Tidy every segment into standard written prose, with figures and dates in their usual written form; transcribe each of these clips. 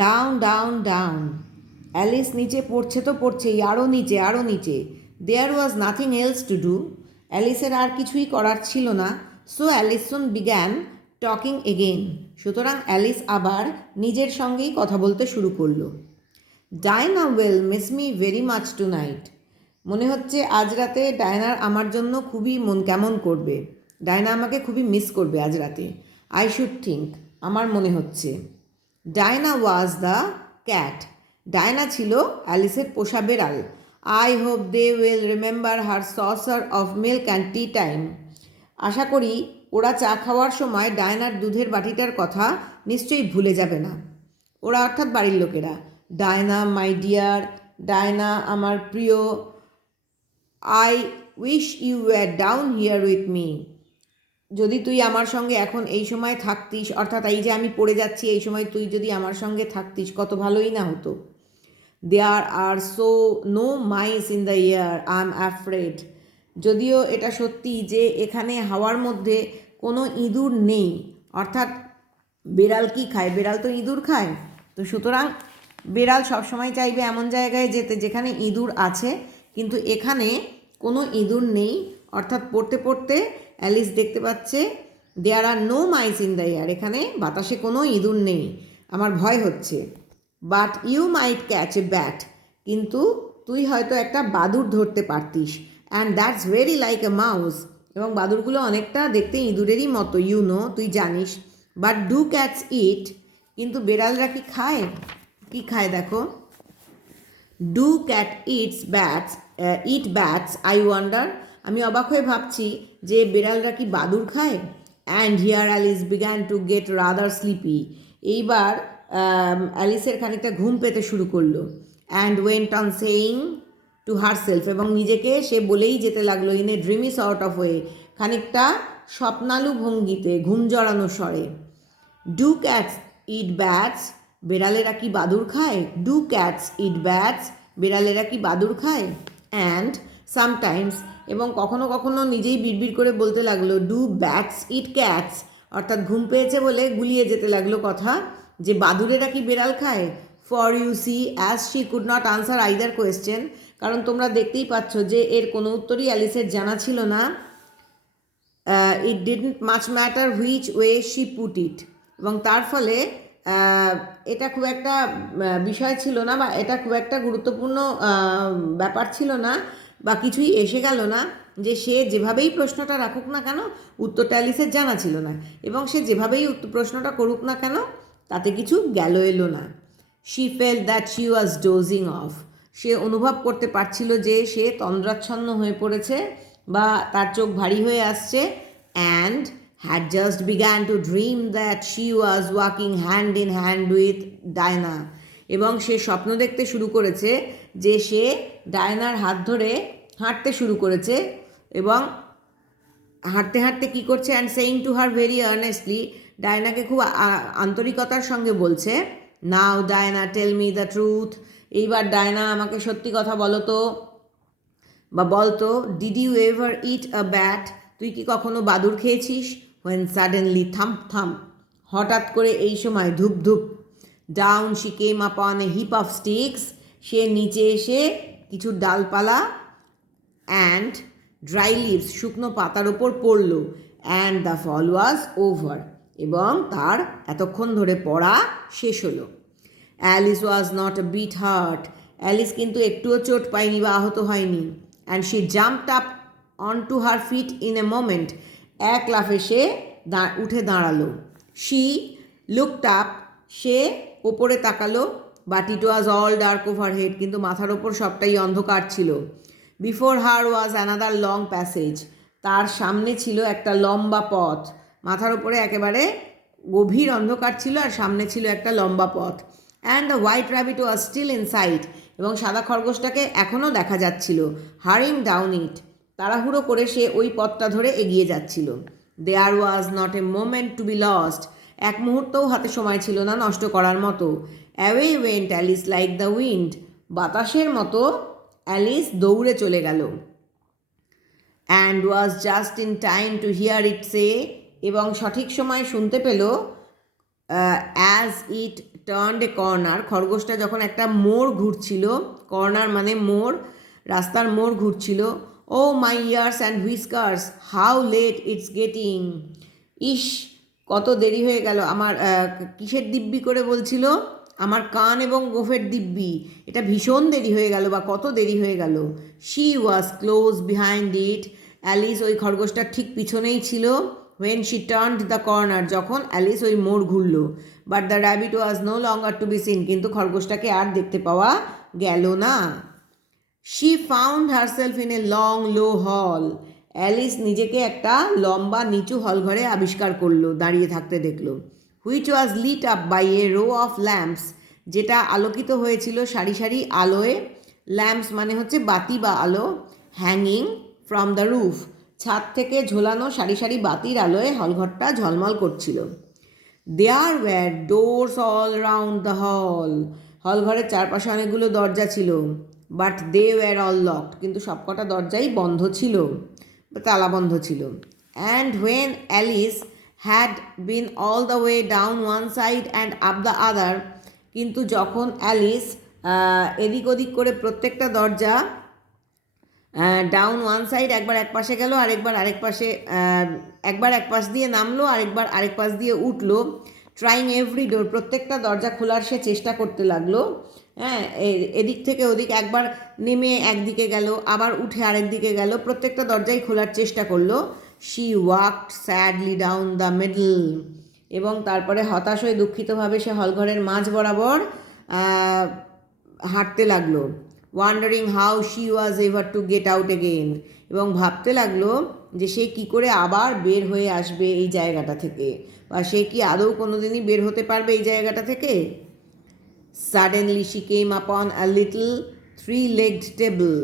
Down down down. Alice নিচে পড়ছে তো পড়ছেই, আরও নিচে আরও নিচে। There was nothing else to do. অ্যালিসের আর কিছুই করার ছিল না। So Alice soon began talking again. সুতরাং অ্যালিস আবার নিজের সঙ্গেই কথা বলতে শুরু করলো। Dinah will miss me very much tonight. মনে হচ্ছে আজ রাতে ডায়নার আমার জন্য খুবই মন কেমন করবে। ডায়না আমাকে খুবই মিস করবে আজ রাতে। আই শুড থিঙ্ক, আমার মনে হচ্ছে। Dinah was the cat. Dinah ছিল অ্যালিসের পোষা বেড়াল। I hope they will remember her saucer of milk and tea time. আশা করি ওরা চা খাওয়ার সময় ডায়নার দুধের বাটিটার কথা নিশ্চয়ই ভুলে যাবে না। ওরা অর্থাৎ বাড়ির লোকেরা। ডায়না মাই ডিয়ার, ডায়না আমার প্রিয়, I wish you were down here with me. যদি তুই আমার সঙ্গে এখন এই সময় থাকতিস, অর্থাৎ এই যে আমি পড়ে যাচ্ছি এই সময় তুই যদি আমার সঙ্গে থাকতিস কত ভালোই না হতো। There are so no mice in the air, I am afraid. যদিও এটা সত্যি যে এখানে হাওয়ার মধ্যে কোনো ইঁদুর নেই, অর্থাৎ বেড়াল কি খায়? বেড়াল তো ইঁদুর খায়। তো সুতরাং বেড়াল সবসময় চাইবে এমন জায়গায় যেতে যেখানে ইঁদুর আছে, কিন্তু এখানে কোনো ইঁদুর নেই। অর্থাৎ পড়তে পড়তে অ্যালিস দেখতে পাচ্ছে there are no mice in the air, এখানে বাতাসে কোনো ইঁদুর নেই, আমার ভয় হচ্ছে। But you might catch a bat, কিন্তু তুই হয়তো একটা বাদুড় ধরতে পারতিস। And that's very like a mouse, এবং বাদুড়গুলো অনেকটা দেখতে ইঁদুরেরই মতো, ইউ নো, তুই জানিস। বাট ডু ক্যাটস ইট, কিন্তু বেড়ালরা কি খায়? কি খায় দেখো। Do cat eats bats, eat bats I wonder. আমি অবাক হয়ে ভাবছি যে বেড়ালরা কি বাদুড় খায়। And here Alice began to get rather sleepy. এইবার অ্যালিসের খানিকটা ঘুম পেতে শুরু করলো। And went on saying to herself, এবং নিজেকে সে বলেই যেতে লাগলো in a dreamy sort of way, খানিকটা স্বপ্নালু ভঙ্গিতে, ঘুম জড়ানো স্বরে। ডু ক্যাটস ইট ব্যাটস, বেড়ালেরা কি বাদুড় খায়? ডু ক্যাটস ইট ব্যাটস, বেড়ালেরা কি বাদুড় খায়? অ্যান্ড সামটাইমস, এবং কখনো কখনো নিজেই বিড়বিড় করে বলতে লাগলো ডু ব্যাটস ইট ক্যাটস, অর্থাৎ ঘুম পেয়েছে বলে গুলিয়ে যেতে লাগলো কথা যে বাদুড়েরা কি বেড়াল খায়। For you see as she could not answer either question, কারণ তোমরা দেখতেই পাচ্ছ যে এর কোনো উত্তরই অ্যালিসের জানা ছিল না। ইট didn't much matter which way she put it, এবং তার ফলে এটা খুব একটা বিষয় ছিল না, বা এটা খুব একটা গুরুত্বপূর্ণ ব্যাপার ছিল না, বা কিছুই এসে গেল না যে সে যেভাবেই প্রশ্নটা রাখুক না কেন উত্তরটা অ্যালিসের জানা ছিল না, এবং সে যেভাবেই প্রশ্নটা করুক না কেন তাতে কিছু গেল এলো না। She fell that she was dozing off, সে অনুভব করতে পারছিল যে সে তন্দ্রাচ্ছন্ন হয়ে পড়েছে বা তার চোখ ভারী হয়ে আসছে। And had just began to dream that she was walking hand in hand with Diana, এবং সে স্বপ্ন দেখতে শুরু করেছে যে সে ডায়নার হাত ধরে হাঁটতে শুরু করেছে, এবং হাঁটতে হাঁটতে কী করছে, and saying to her very earnestly, ডায়নাকে খুব আন্তরিকতার সঙ্গে বলছে, now Diana tell me the truth, এইবার ডায়না আমাকে সত্যি কথা বলো তো, বা বলতো, did you ever eat a bat, তুই কি কখনো বাদুড় খেয়েছিস। হোয়েন সাডেনলি থাম্প থাম্প, হঠাৎ করে এই সময় ধূপ ধূপ, ডাউন শি কেম আপন এ হিপ অফ স্টিক্স, সে নিচে এসে কিছু ডালপালা অ্যান্ড ড্রাই লিভস, শুকনো পাতার ওপর পড়ল। And the fall was over, এবং তার এতক্ষণ ধরে পড়া শেষ হলো। Alice was not a bit hurt, Alice কিন্তু একটুও চোট পায়নি বা আহত হয়নি। And she jumped up on to her feet in a moment, এক লাফে সে উঠে দাঁড়ালো। শি লুকড আপ, সে ওপরে তাকালো, but it was all dark over head, কিন্তু মাথার ওপর সবটাই অন্ধকার ছিল। বিফোর হার ওয়াজ অ্যানাদার লং প্যাসেজ, তার সামনে ছিল একটা লম্বা পথ, মাথার ওপরে একেবারে গভীর অন্ধকার ছিল আর সামনে ছিল একটা লম্বা পথ। And the white rabbit was still in sight, এবং সাদা খরগোশটাকে এখনও দেখা যাচ্ছিল। হারিং ডাউন ইট, তাড়াহুড়ো করে সে ওই পথটা ধরে এগিয়ে যাচ্ছিল। There was not a moment to be lost, এক মুহূর্তও হাতে সময় ছিল না নষ্ট করার মতো। Away went Alice like the wind, বাতাসের মতো অ্যালিস দৌড়ে চলে গেল। And was just in time to hear it say, এবং সঠিক সময় শুনতে পেল as it turned a corner, খরগোশটা যখন একটা মোড় ঘুরছিল, কর্নার মানে মোড়, রাস্তার মোড় ঘুরছিল, oh my ears and whiskers how late it's getting, ইস কত দেরি হয়ে গেল আমার, কিসের দিব্যি করে বলছিল, আমার কান এবং গোফের দিব্যি, এটা ভীষণ দেরি হয়ে গেল বা কত দেরি হয়ে গেল। She was close behind it, Alice ওই খরগোশটার ঠিক পিছনেই ছিল। when she turned the corner, যখন অ্যালিস ওই মোড় ঘুরল, but the rabbit was no longer to be seen, কিন্তু খরগোশটাকে আর দেখতে পাওয়া গেল না। She found herself in a long low hall, Alice নিজেকে একটা লম্বা নিচু হল ঘরে আবিষ্কার করলো, দাঁড়িয়ে থাকতে দেখলো। Which was lit up by a row of lamps, যেটা আলোকিত হয়েছিল সারি সারি আলোয়, ল্যাম্পস মানে হচ্ছে বাতি বা আলো, হ্যাঙ্গিং ফ্রম দ্য রুফ, ছাদ থেকে ঝোলানো সারি সারি বাতির আলোয় হলঘরটা ঝলমল করছিল। There were doors all round the hall, হলঘরের চারপাশে অনেকগুলো দরজা ছিল, but they were all locked, কিন্তু সবকটা দরজাই বন্ধ ছিল, তালা বন্ধ ছিল। And when Alice had been all the way down one side and up the other, কিন্তু যখন অ্যালিস এদিক ওদিক করে প্রত্যেকটা দরজা ডাউন ওয়ান সাইড, একবার এক পাশে গেল, আরেকবার আরেক পাশে, একবার এক পাশ দিয়ে নামলো, আরেকবার আরেক পাশ দিয়ে উঠলো, ট্রাইং এভরি ডোর, প্রত্যেকটা দরজা খোলার সে চেষ্টা করতে লাগলো। হ্যাঁ, এদিক থেকে ওদিক, একবার নেমে একদিকে গেল, আবার উঠে আরেক দিকে গেল, প্রত্যেকটা দরজাই খোলার চেষ্টা করলো। She walked sadly down the middle, এবং তারপরে হতাশ হয়ে দুঃখিতভাবে সে হলঘরের মাঝ বরাবর হাঁটতে লাগলো। Wandering how she was ever to get out again, এবং ভাবতে লাগলো যে সে কী করে আবার বের হয়ে আসবে এই জায়গাটা থেকে, বা সে কি আদৌ কোনোদিনই বের হতে পারবে এই জায়গাটা থেকে। সাডেনলি শি কেম আপন আ লিটল থ্রি-লেগড টেবিল,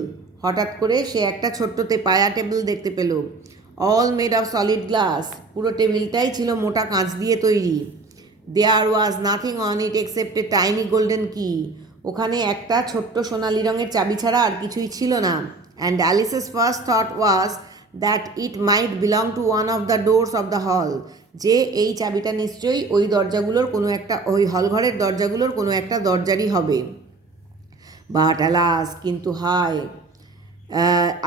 হঠাৎ করে সে একটা ছোট্টতে পায়া টেবিল দেখতে পেল। All made of solid glass, পুরো টেবিলটাই ছিল মোটা কাঁচ দিয়ে তৈরি। There was nothing on it except a tiny golden key, ওখানে একটা ছোট্ট সোনালি রঙের চাবি ছাড়া আর কিছুই ছিল না। And Alice's first thought was that it might belong to one of the doors of the hall, যে এই চাবিটা নিশ্চয়ই ওই দরজাগুলোর কোনো একটা, ওই হলঘরের দরজাগুলোর কোনো একটা দরজারই হবে। বাট অ্যালাস, কিন্তু হায়,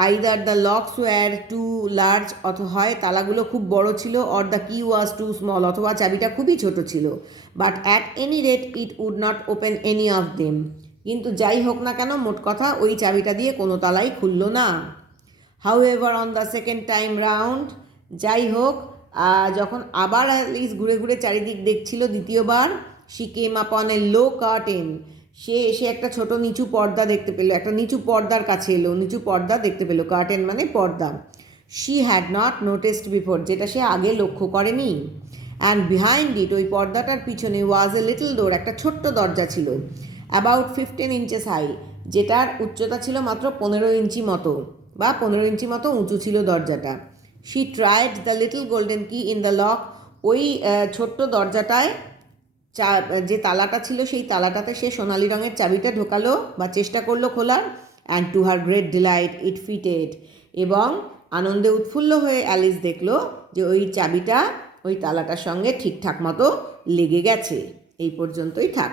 either the locks were too large, হয় তালাগুলো খুব বড় ছিল, অর দ্য কি ওয়াজ টু স্মল, অথবা চাবিটা খুবই ছোট ছিল। But at any rate it would not open any of them, কিন্তু যাই হোক না কেন, মোট কথা ওই চাবিটা দিয়ে কোনো তালাই খুলল না। How ever on the second time round, যাই হোক, যখন আবার অ্যালিস ঘুরে ঘুরে চারিদিক দেখছিল দ্বিতীয়বার, শি কেম আপন এ লো কার্টেন, সে এসে একটা ছোট নিচু পর্দা দেখতে পেলো, একটা নিচু পর্দার কাছে এলো, নিচু পর্দা দেখতে পেলো, কার্টেন মানে পর্দা। She had not noticed before, যেটা সে আগে লক্ষ্য করেনি। অ্যান্ড বিহাইন্ড ইট, ওই পর্দাটার পিছনে, ওয়াজ এ লিটল ডোর, একটা ছোট্ট দরজা ছিল, অ্যাবাউট 15 inches হাই, যেটার উচ্চতা ছিল মাত্র 15 ইঞ্চি মতো, বা 15 ইঞ্চি মতো উঁচু ছিল দরজাটা। She tried the little golden কি ইন দ্য লক, ওই ছোট্ট দরজাটায় যে তালাটা ছিল সেই তালাটাতে সে সোনালি রঙের চাবিটা ঢোকালো বা চেষ্টা করলো খোলার। And to her great delight it fitted, এবং আনন্দে উৎফুল্ল হয়ে অ্যালিস দেখলো যে ওই চাবিটা ওই তালাটার সঙ্গে ঠিকঠাক মতো লেগে গেছে। এই পর্যন্তই থাক।